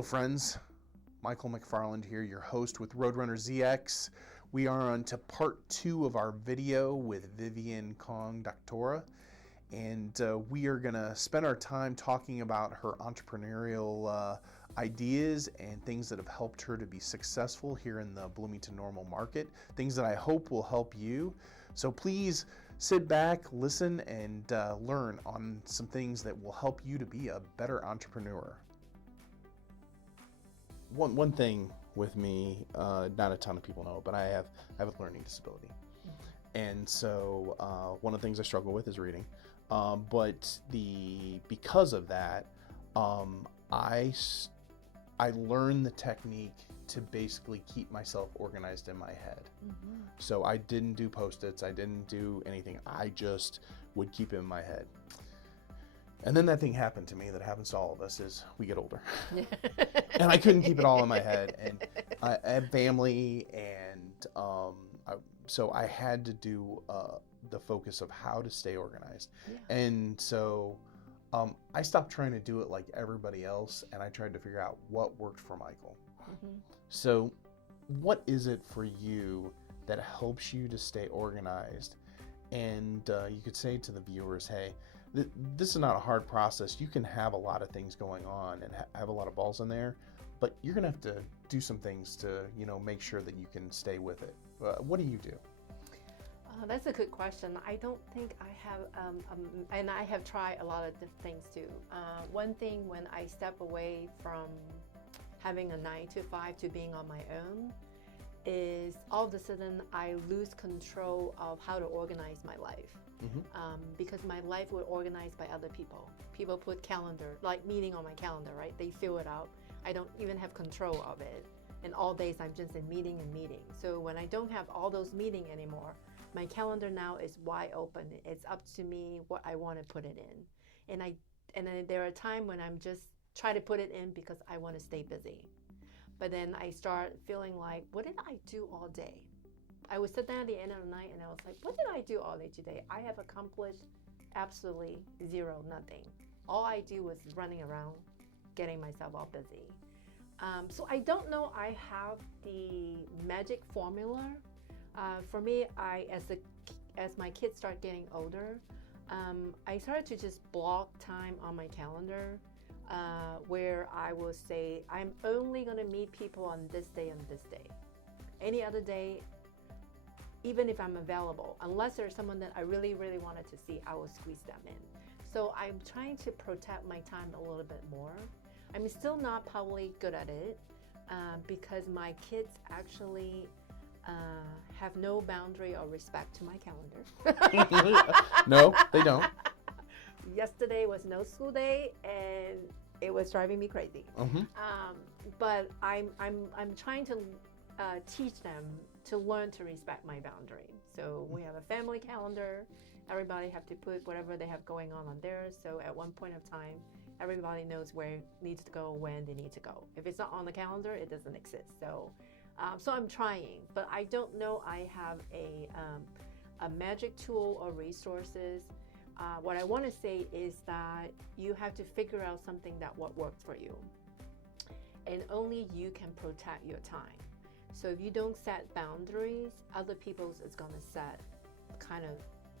Hello friends, Michael McFarland here, your host with RoadrunnerZX. We are on to part 2 of our video with Vivian Kong Doctora, and we are going to spend our time talking about her entrepreneurial ideas and things that have helped her to be successful here in the Bloomington-Normal market, things that I hope will help you. So please sit back, listen, and learn on some things that will help you to be a better entrepreneur. One thing with me, not a ton of people know, but I have a learning disability. And so one of the things I struggle with is reading. But because of that, I learned the technique to basically keep myself organized in my head. Mm-hmm. So I didn't do Post-its, I didn't do anything. I just would keep it in my head. And then that thing happened to me that happens to all of us is we get older. And I couldn't keep it all in my head. And I had family, and so I had to do the focus of how to stay organized. Yeah. And so I stopped trying to do it like everybody else, and I tried to figure out what worked for Michael. Mm-hmm. So what is it for you that helps you to stay organized? And you could say to the viewers, hey, this is not a hard process. You can have a lot of things going on and have a lot of balls in there, but you're going to have to do some things to, make sure that you can stay with it. What do you do? That's a good question. I don't think I have, and I have tried a lot of different things too. One thing, when I step away from having a 9-to-5 to being on my own, is all of a sudden I lose control of how to organize my life. Mm-hmm. Because my life was organized by other people. People put calendar, like meeting on my calendar, right? They fill it out. I don't even have control of it. And all days I'm just in meeting. So when I don't have all those meetings anymore, my calendar now is wide open. It's up to me what I want to put it in. And then there are times when I'm just try to put it in because I want to stay busy. But then I start feeling like, what did I do all day? I would sit down at the end of the night and I was like, what did I do all day today? I have accomplished absolutely zero, nothing. All I do was running around, getting myself all busy. So I don't know I have the magic formula. For me, as my kids start getting older, I started to just block time on my calendar where I will say, I'm only going to meet people on this day and this day. Any other day, even if I'm available, unless there's someone that I really, really wanted to see, I will squeeze them in. So I'm trying to protect my time a little bit more. I'm still not probably good at it because my kids actually have no boundary or respect to my calendar. No, they don't. Yesterday was no school day, and it was driving me crazy. Mm-hmm. But I'm trying to teach them to learn to respect my boundary. So we have a family calendar. Everybody have to put whatever they have going on there. So at one point of time, everybody knows where it needs to go, when they need to go. If it's not on the calendar, it doesn't exist. So I'm trying, but I don't know I have a magic tool or resources. What I want to say is that you have to figure out something that what works for you. And only you can protect your time. So if you don't set boundaries, other people's is going to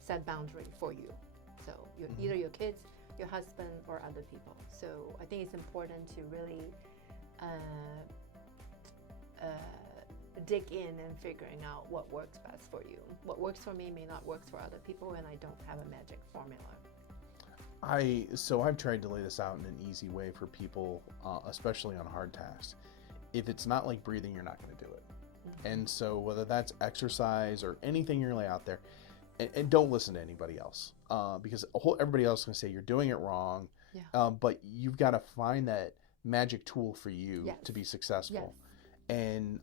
set boundary for you. So either your kids, your husband, or other people. So I think it's important to really dig in and figuring out what works best for you. What works for me may not work for other people, and I don't have a magic formula. I've tried to lay this out in an easy way for people, especially on hard tasks. If it's not like breathing, you're not going to do it. Mm-hmm. And so whether that's exercise or anything you're lay out there, and don't listen to anybody else, because everybody else is going to say you're doing it wrong. Yeah. But you've got to find that magic tool for you. Yes. To be successful. Yes. And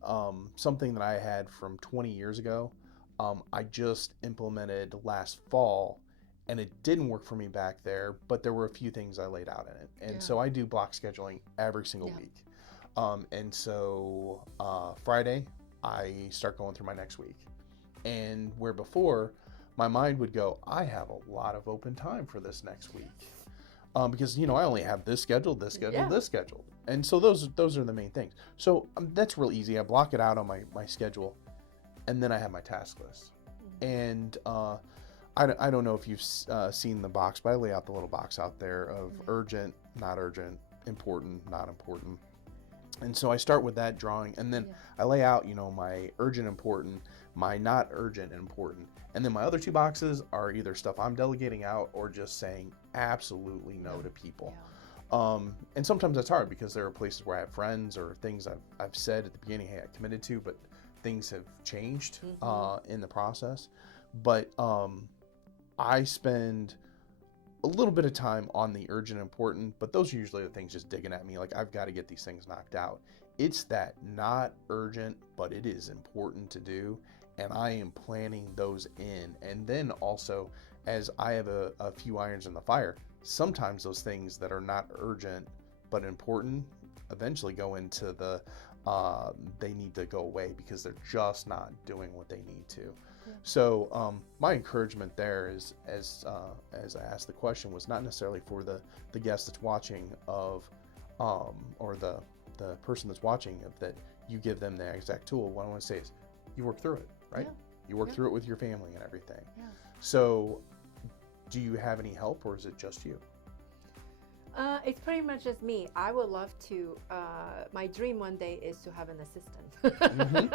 something that I had from 20 years ago, I just implemented last fall, and it didn't work for me back there, but there were a few things I laid out in it. And so I do block scheduling every single week. And so Friday, I start going through my next week. And where before, my mind would go, I have a lot of open time for this next week. Because, I only have this scheduled, this scheduled, this scheduled. And so those are the main things. So that's real easy. I block it out on my schedule, and then I have my task list. And I don't know if you've seen the box, but I lay out the little box out there of urgent, not urgent, important, not important. And so I start with that drawing, and then I lay out, my urgent, important, my not urgent, important. And then my other two boxes are either stuff I'm delegating out or just saying absolutely no to people. And sometimes that's hard because there are places where I have friends or things I've said at the beginning, hey, I committed to, but things have changed in the process. But I spend a little bit of time on the urgent and important, but those are usually the things just digging at me. Like, I've got to get these things knocked out. It's that not urgent, but it is important to do. And I am planning those in. And then also, as I have a few irons in the fire, sometimes those things that are not urgent but important eventually go into the they need to go away because they're just not doing what they need to. So my encouragement there is, as I asked the question, was not necessarily for the guest that's watching or the person that's watching that you give them the exact tool. What I want to say is you work through it, right? You work through it with your family and everything. So do you have any help, or is it just you? It's pretty much just me. I would love to, my dream one day is to have an assistant.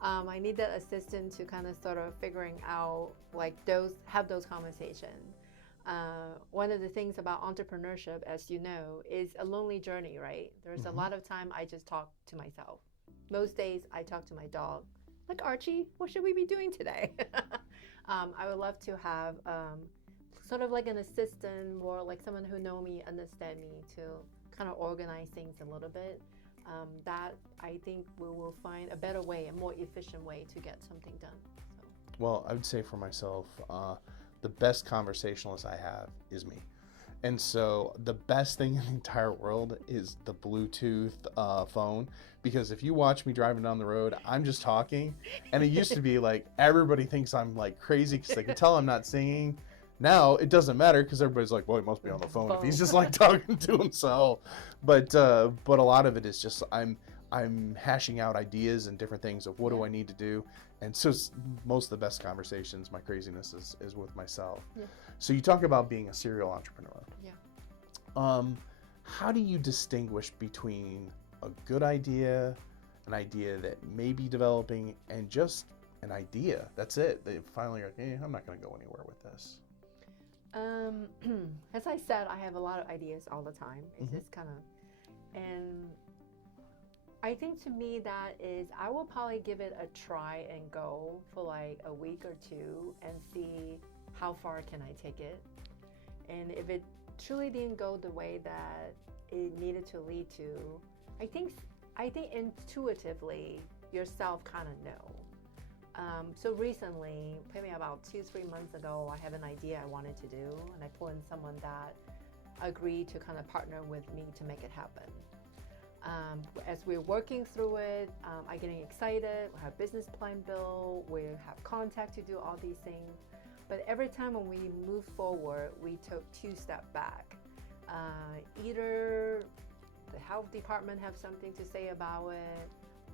I need that assistant to kind of sort of figuring out, like, have those conversations. One of the things about entrepreneurship, as you know, is a lonely journey, right? There's a lot of time I just talk to myself. Most days I talk to my dog, like, Archie, what should we be doing today? I would love to have sort of like an assistant, or like someone who know me, understand me, to kind of organize things a little bit. That I think we will find a better way, a more efficient way to get something done. So. Well, I would say for myself, the best conversationalist I have is me. And so the best thing in the entire world is the Bluetooth phone, because if you watch me driving down the road, I'm just talking. And it used to be like everybody thinks I'm like crazy because they can tell I'm not singing. Now it doesn't matter because everybody's like, well, he must be on the phone if he's just like talking to himself. But a lot of it is just I'm hashing out ideas and different things of what do I need to do. And so most of the best conversations, my craziness is with myself. So you talk about being a serial entrepreneur. How do you distinguish between a good idea, an idea that may be developing, and just an idea? That's it. They finally are, I'm not going to go anywhere with this. As I said, I have a lot of ideas all the time. It's just kind of, and I think to me that is, I will probably give it a try and go for like a week or two and see how far can I take it. And if it truly didn't go the way that it needed to lead to, I think intuitively yourself kind of know. So recently, maybe about 2-3 months ago, I have an idea I wanted to do, and I pulled in someone that agreed to kind of partner with me to make it happen. As we're working through it, I'm getting excited. We have business plan built, we have contact to do all these things. But every time when we move forward, we took 2 steps back. Either the health department have something to say about it,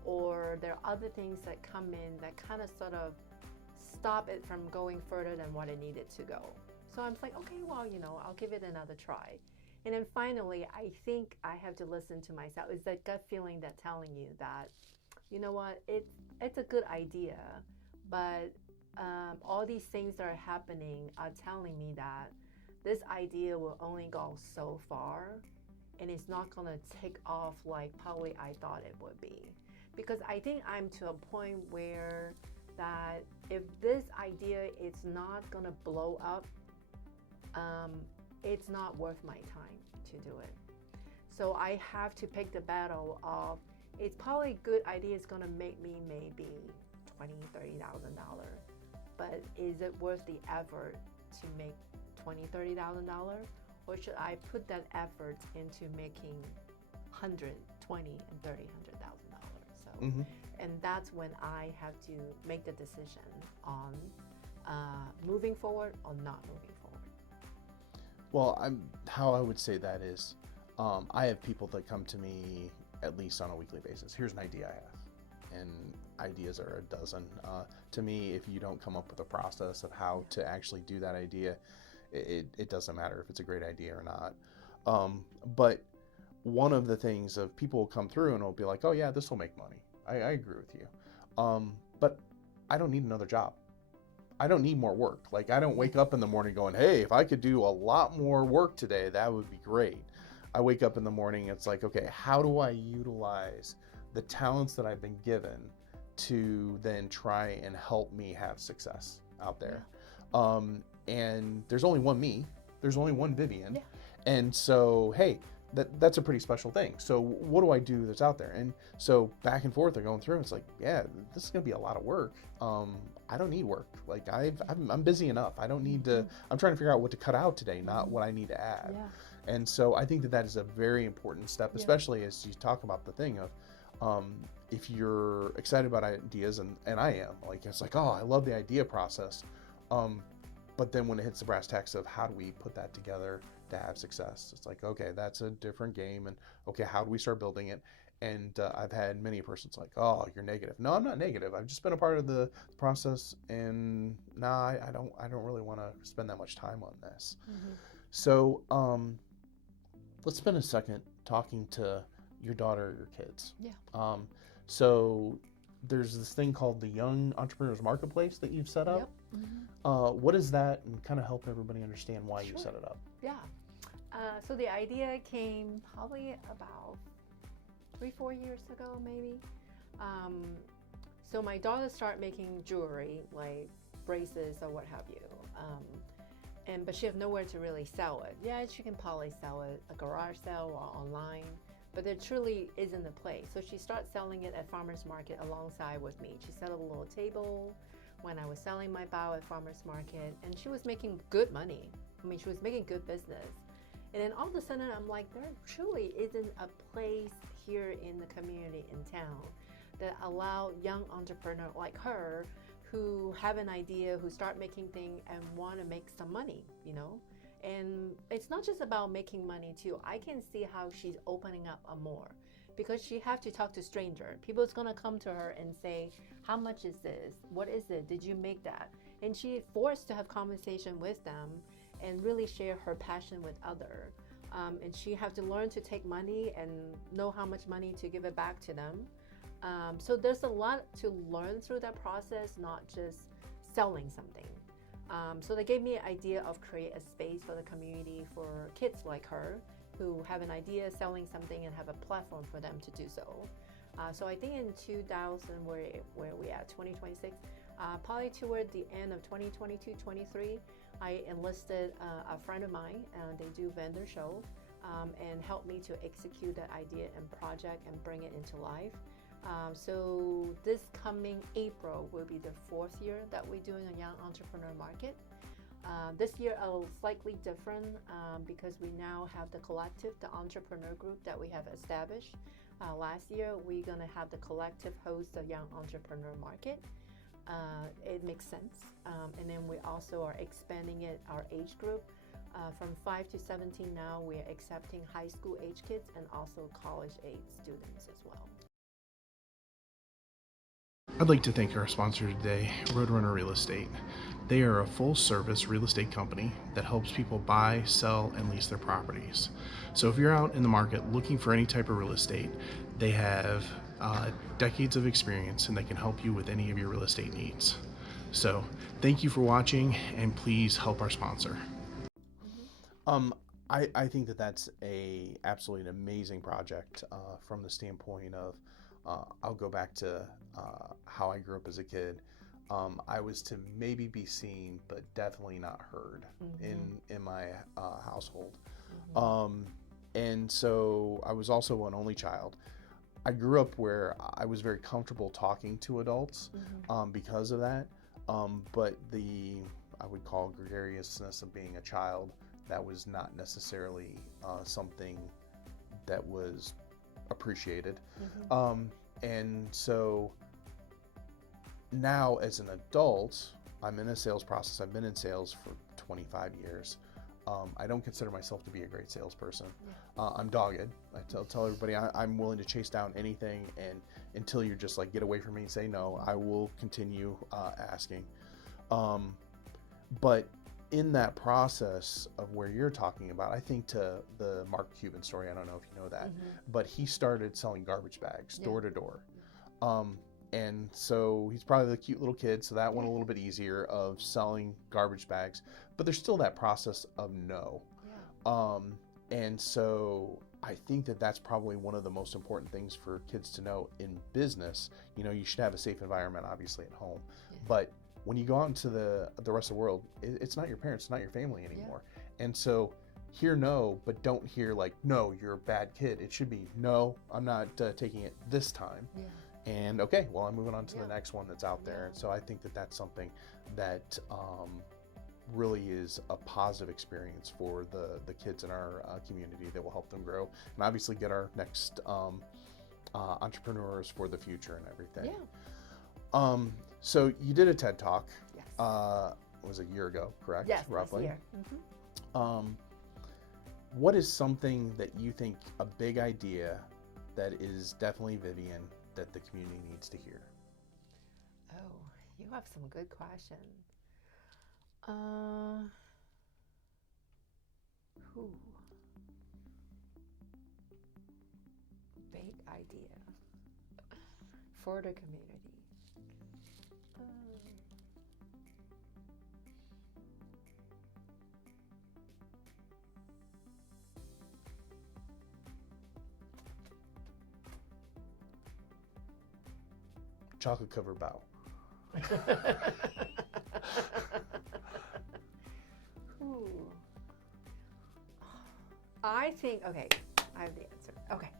or there are other things that come in that kind of sort of stop it from going further than what it needed to go. So I'm like, okay, well, I'll give it another try. And then finally, I think I have to listen to myself. It's that gut feeling that telling you that, you know what, it's a good idea, but all these things that are happening are telling me that this idea will only go so far, and it's not going to take off like probably I thought it would be. Because I think I'm to a point where that if this idea is not going to blow up, it's not worth my time to do it. So I have to pick the battle of, it's probably a good idea, it's going to make me maybe $20,000, $30,000, but is it worth the effort to make $20,000, $30,000, or should I put that effort into making $120,000 and $30,000? So, and that's when I have to make the decision on moving forward or not moving forward. Well, how I would say that is, I have people that come to me at least on a weekly basis. Here's an idea I have, and ideas are a dozen. To me, if you don't come up with a process of how to actually do that idea, it doesn't matter if it's a great idea or not. But one of the things of people will come through and will be like, oh yeah, this will make money. I agree with you. But I don't need another job. I don't need more work. Like, I don't wake up in the morning going, hey, if I could do a lot more work today, that would be great. I wake up in the morning, it's like, okay, how do I utilize the talents that I've been given to then try and help me have success out there? And there's only one me, there's only one Vivian. And so, hey, that's a pretty special thing. So what do I do that's out there? And so back and forth, they're going through. It's like, yeah, this is gonna be a lot of work. I don't need work. Like I'm busy enough. I don't need to. I'm trying to figure out what to cut out today, not what I need to add. And so I think that is a very important step, especially as you talk about the thing of, if you're excited about ideas, and I am, like, it's like, oh, I love the idea process. But then when it hits the brass tacks of how do we put that together to have success, it's like, okay, that's a different game. And okay, how do we start building it? And I've had many persons like, oh, you're negative. No, I'm not negative. I've just been a part of the process, and I don't really want to spend that much time on this. So let's spend a second talking to your daughter or your kids. So there's this thing called the Young Entrepreneurs Marketplace that you've set up. What is that, and kind of help everybody understand why you set it up? So the idea came probably about 3-4 years ago, maybe. So my daughter started making jewelry, like bracelets or what have you. But she has nowhere to really sell it. Yeah, she can probably sell it a garage sale or online, but there truly isn't a place. So she started selling it at farmer's market alongside with me. She set up a little table when I was selling my bao at farmer's market, and she was making good money. I mean, she was making good business. And then all of a sudden, I'm like, there truly isn't a place here in the community in town that allow young entrepreneurs like her who have an idea, who start making things and want to make some money, you know? And it's not just about making money too. I can see how she's opening up more, because she have to talk to stranger. People's gonna come to her and say, how much is this? What is it? Did you make that? And she forced to have conversation with them and really share her passion with others. And she have to learn to take money and know how much money to give it back to them. So there's a lot to learn through that process, not just selling something. So they gave me an idea of create a space for the community for kids like her who have an idea selling something and have a platform for them to do so. So I think in 2000, where we at 2026, probably toward the end of 2022-23, I enlisted a friend of mine, and they do vendor show, and helped me to execute that idea and project and bring it into life. So this coming April will be the 4th year that we're doing a Young Entrepreneur Market. This year a little slightly different because we now have the collective, the entrepreneur group that we have established. Last year we're going to have the collective host the Young Entrepreneur Market. It makes sense. And then we also are expanding it, our age group. From 5 to 17 now, we are accepting high school age kids and also college age students as well. I'd like to thank our sponsor today, Roadrunner Real Estate. They are a full-service real estate company that helps people buy, sell, and lease their properties. So if you're out in the market looking for any type of real estate, they have decades of experience, and they can help you with any of your real estate needs. So thank you for watching, and please help our sponsor. I think that that's absolutely an amazing project from the standpoint of, I'll go back to how I grew up as a kid. I was to maybe be seen, but definitely not heard in my household. And so I was also an only child. I grew up where I was very comfortable talking to adults because of that. But I would call gregariousness of being a child, that was not necessarily something that was appreciated. And so now as an adult, I'm in a sales process. I've been in sales for 25 years. I don't consider myself to be a great salesperson. Yeah. I'm dogged. I tell everybody I'm willing to chase down anything, and until you're just like, get away from me and say no, I will continue asking. But in that process of where you're talking about, I think to the Mark Cuban story, I don't know if you know that, but he started selling garbage bags door to door. And so he's probably the cute little kid, so that went a little bit easier of selling garbage bags, but there's still that process of no. And so I think that that's probably one of the most important things for kids to know in business. You know, you should have a safe environment, obviously, at home, but when you go out into the rest of the world, it's not your parents, it's not your family anymore. And so hear no, but don't hear like, no, you're a bad kid. It should be, no, I'm not taking it this time. And okay, well, I'm moving on to the next one that's out there. And so I think that that's something that really is a positive experience for the kids in our community that will help them grow and obviously get our next entrepreneurs for the future and everything. So you did a TED Talk. It was a year ago, correct? Yes, roughly. This year. What is something that you think, a big idea that is definitely Vivian, that the community needs to hear? Oh, you have some good questions. Big idea for the community. Chocolate covered bow. I think, okay, I have the answer. Okay.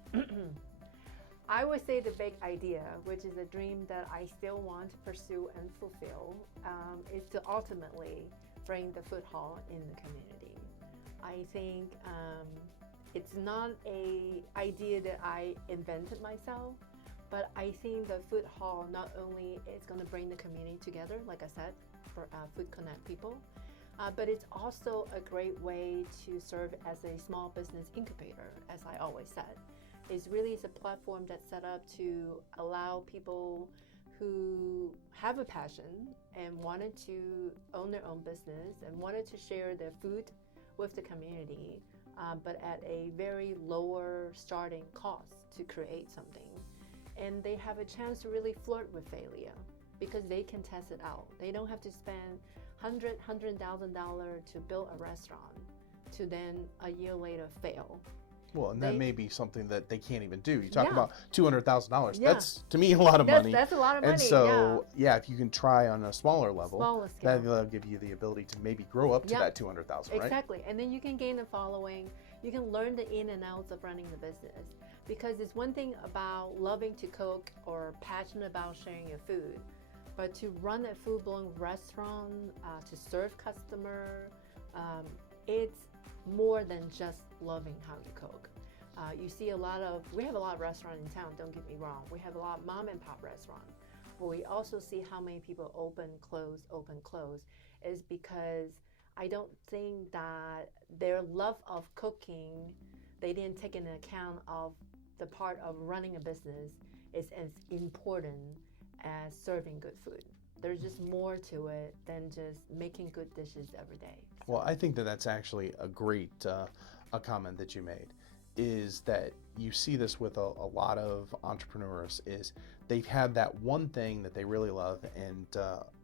I would say the big idea, which is a dream that I still want to pursue and fulfill, is to ultimately bring the food hall in the community. I think it's not an idea that I invented myself, but I think the food hall not only is going to bring the community together, like I said, for Food Connect people, but it's also a great way to serve as a small business incubator, as I always said. It's really a platform that's set up to allow people who have a passion and wanted to own their own business and wanted to share their food with the community, but at a very lower starting cost to create something. And they have a chance to really flirt with failure because they can test it out. They don't have to spend $100,000 to build a restaurant to then a year later fail. Well, and that may be something that they can't even do. You talk about $200,000. That's, to me, a lot of money. That's a lot of money. And so, if you can try on a smaller level, scale, that'll give you the ability to maybe grow up to that $200,000, right? Exactly. And then you can gain a following. You can learn the in and outs of running the business. Because it's one thing about loving to cook or passionate about sharing your food, but to run a full-blown restaurant, to serve customer, it's more than just loving how you cook. You see we have a lot of restaurants in town, don't get me wrong. We have a lot of mom and pop restaurants, but we also see how many people open, close, is because I don't think that their love of cooking, they didn't take into account of the part of running a business is as important as serving good food. There's just more to it than just making good dishes every day. Well, I think that that's actually a great a comment that you made, is that you see this with a lot of entrepreneurs, is they've had that one thing that they really love. And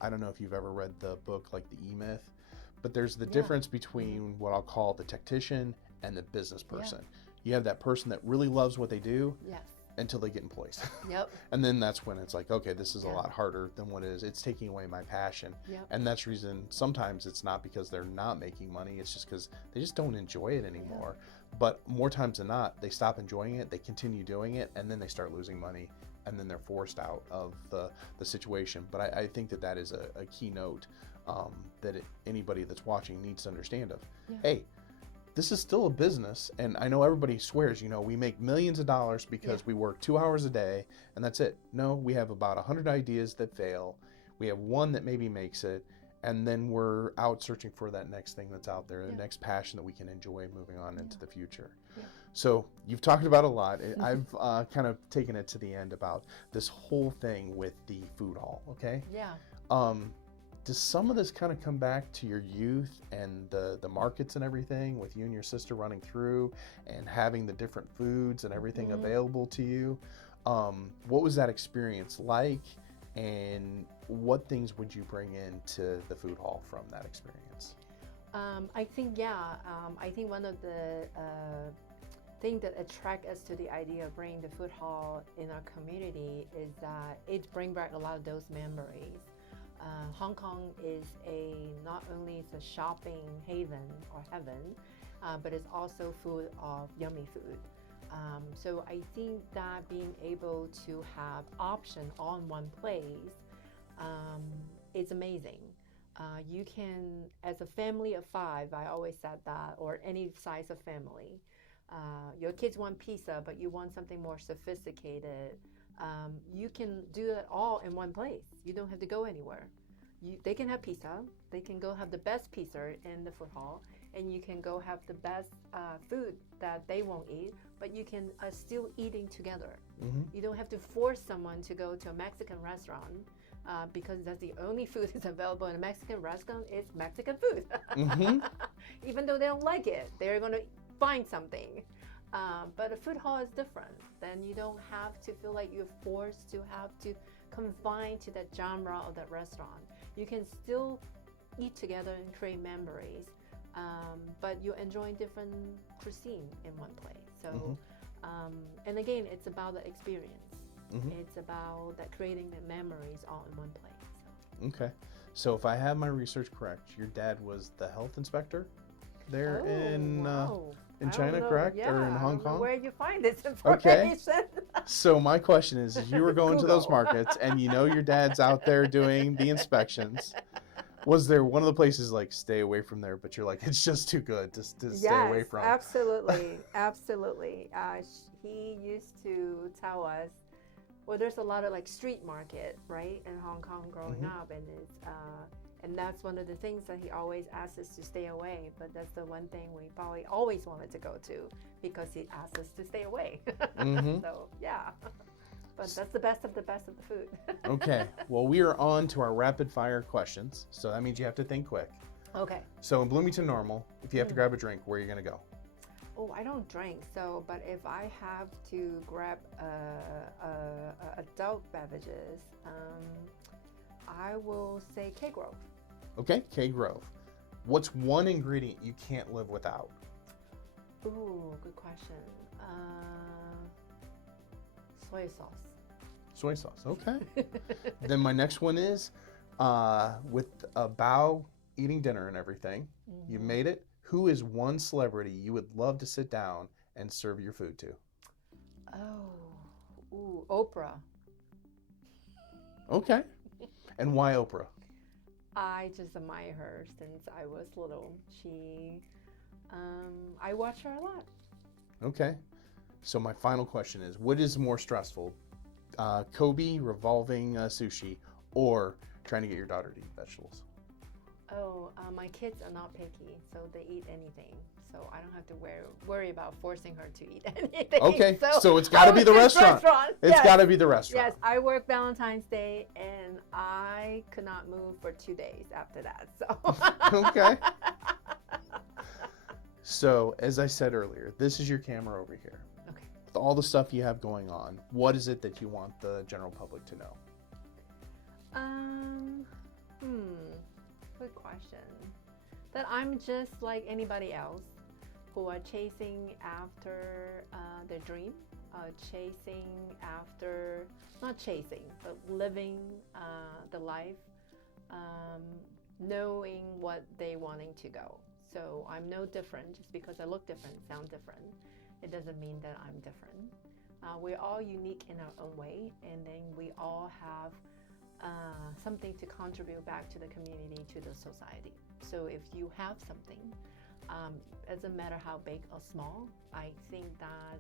I don't know if you've ever read the book like The E-Myth, but there's the difference between what I'll call the tactician and the business person. You have that person that really loves what they do until they get employees. And then that's when it's like, okay, this is a lot harder than what it is. It's taking away my passion. And that's the reason sometimes it's not because they're not making money. It's just because they just don't enjoy it anymore. But more times than not, they stop enjoying it, they continue doing it, and then they start losing money, and then they're forced out of the situation. But I think that is a keynote that anybody that's watching needs to understand of. Hey, this is still a business, and I know everybody swears, we make millions of dollars because we work 2 hours a day, and that's it. No, we have about 100 ideas that fail. We have one that maybe makes it, and then we're out searching for that next thing that's out there, the Yeah. next passion that we can enjoy moving on into the future. Yeah. So you've talked about a lot. I've kind of taken it to the end about this whole thing with the food hall, okay? Yeah. Does some of this kind of come back to your youth and the markets and everything, with you and your sister running through and having the different foods and everything available to you? What was that experience like, and what things would you bring into the food hall from that experience? I think, I think one of the things that attract us to the idea of bringing the food hall in our community is that it brings back a lot of those memories. Hong Kong is not only it's a shopping haven or heaven, but it's also full of yummy food. So I think that being able to have option on one place is amazing. You can, as a family of 5, I always said that, or any size of family, your kids want pizza, but you want something more sophisticated. You can do it all in one place. You don't have to go anywhere. They can have pizza. They can go have the best pizza in the food hall, and you can go have the best food that they won't eat, but you can still eating together. You don't have to force someone to go to a Mexican restaurant because that's the only food that's available in a Mexican restaurant is Mexican food. Even though they don't like it, they're going to find something. But a food hall is different. Then you don't have to feel like you're forced to have to confine to that genre of that restaurant. You can still eat together and create memories, but you're enjoying different cuisine in one place. So, and again, it's about the experience. It's about that creating the memories all in one place. So. Okay. So if I have my research correct, your dad was the health inspector there in China, correct? Yeah, or in Hong Kong? Where you find this information? Okay. So my question is, you were going to those markets, and you know your dad's out there doing the inspections. Was there one of the places like stay away from there, but you're like, it's just too good to stay away from? Absolutely, absolutely. He used to tell us, well, there's a lot of like street market, right, in Hong Kong growing up, and it's and that's one of the things that he always asks us to stay away. But that's the one thing we probably always wanted to go to because he asked us to stay away. So yeah, but that's the best of the food. Okay, well, we are on to our rapid fire questions, so that means you have to think quick. Okay. So in Bloomington-Normal, if you have to grab a drink, where are you going to go? Oh, I don't drink, so, but if I have to grab adult beverages, I will say K-Grove. Okay, K-Grove. What's one ingredient you can't live without? Ooh, good question. Soy sauce. Soy sauce, okay. Then my next one is, with a Bao eating dinner and everything, you made it. Who is one celebrity you would love to sit down and serve your food to? Oprah. Okay. And why Oprah? I just admire her since I was little. I watch her a lot. Okay. So my final question is, what is more stressful, Kobe Revolving Sushi, or trying to get your daughter to eat vegetables? My kids are not picky, so they eat anything. So I don't have to worry about forcing her to eat anything. Okay, so it's got to be the restaurant. It's got to be the restaurant. Yes, I work Valentine's Day, and I could not move for 2 days after that. So. Okay. So, as I said earlier, this is your camera over here. Okay. With all the stuff you have going on, what is it that you want the general public to know? Good question. That I'm just like anybody else who are chasing after their dream, not chasing, but living the life, knowing what they wanting to go. So I'm no different. Just because I look different, sound different, it doesn't mean that I'm different. We're all unique in our own way, and then we all have something to contribute back to the community, to the society. So if you have something, doesn't matter how big or small, I think that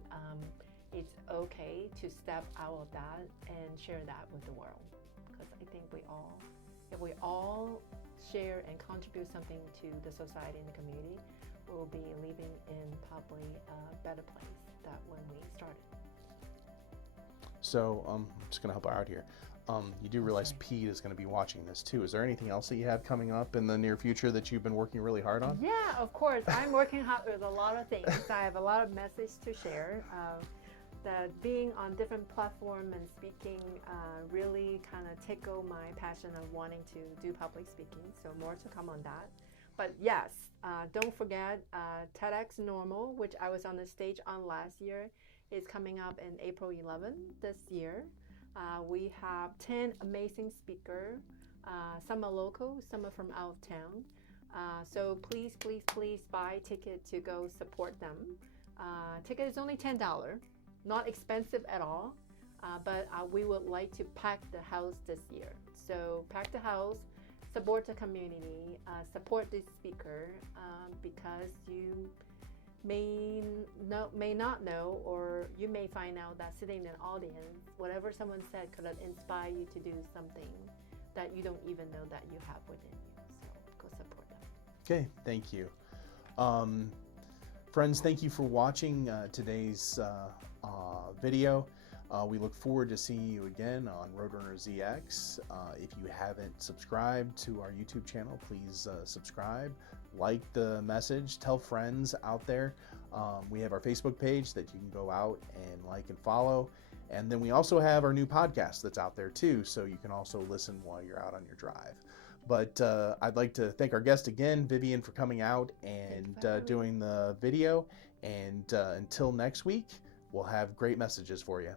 it's okay to step out of that and share that with the world. Because I think if we all share and contribute something to the society and the community, we'll be leaving in probably a better place than when we started. So I'm just going to help out here. You do realize Pete is going to be watching this too. Is there anything else that you have coming up in the near future that you've been working really hard on? Yeah, of course. I'm working hard with a lot of things. I have a lot of messages to share. That being on different platforms and speaking really kind of tickle my passion of wanting to do public speaking. So more to come on that. But yes, don't forget TEDx Normal, which I was on the stage on last year, is coming up in April 11th this year. We have 10 amazing speakers. Some are local, some are from out of town. So please, please, please buy ticket to go support them. Ticket is only $10, not expensive at all. But we would like to pack the house this year. So pack the house, support the community, support this speaker because you may not know, or you may find out that sitting in an audience, whatever someone said could inspire you to do something that you don't even know that you have within you. So go support them. Okay, thank you. Friends, thank you for watching today's video. We look forward to seeing you again on RoadrunnerZX. If you haven't subscribed to our YouTube channel, please subscribe, like the message, tell friends out there. We have our Facebook page that you can go out and like and follow. And then we also have our new podcast that's out there too, so you can also listen while you're out on your drive. But I'd like to thank our guest again, Vivian, for coming out and doing the video. And until next week, we'll have great messages for you.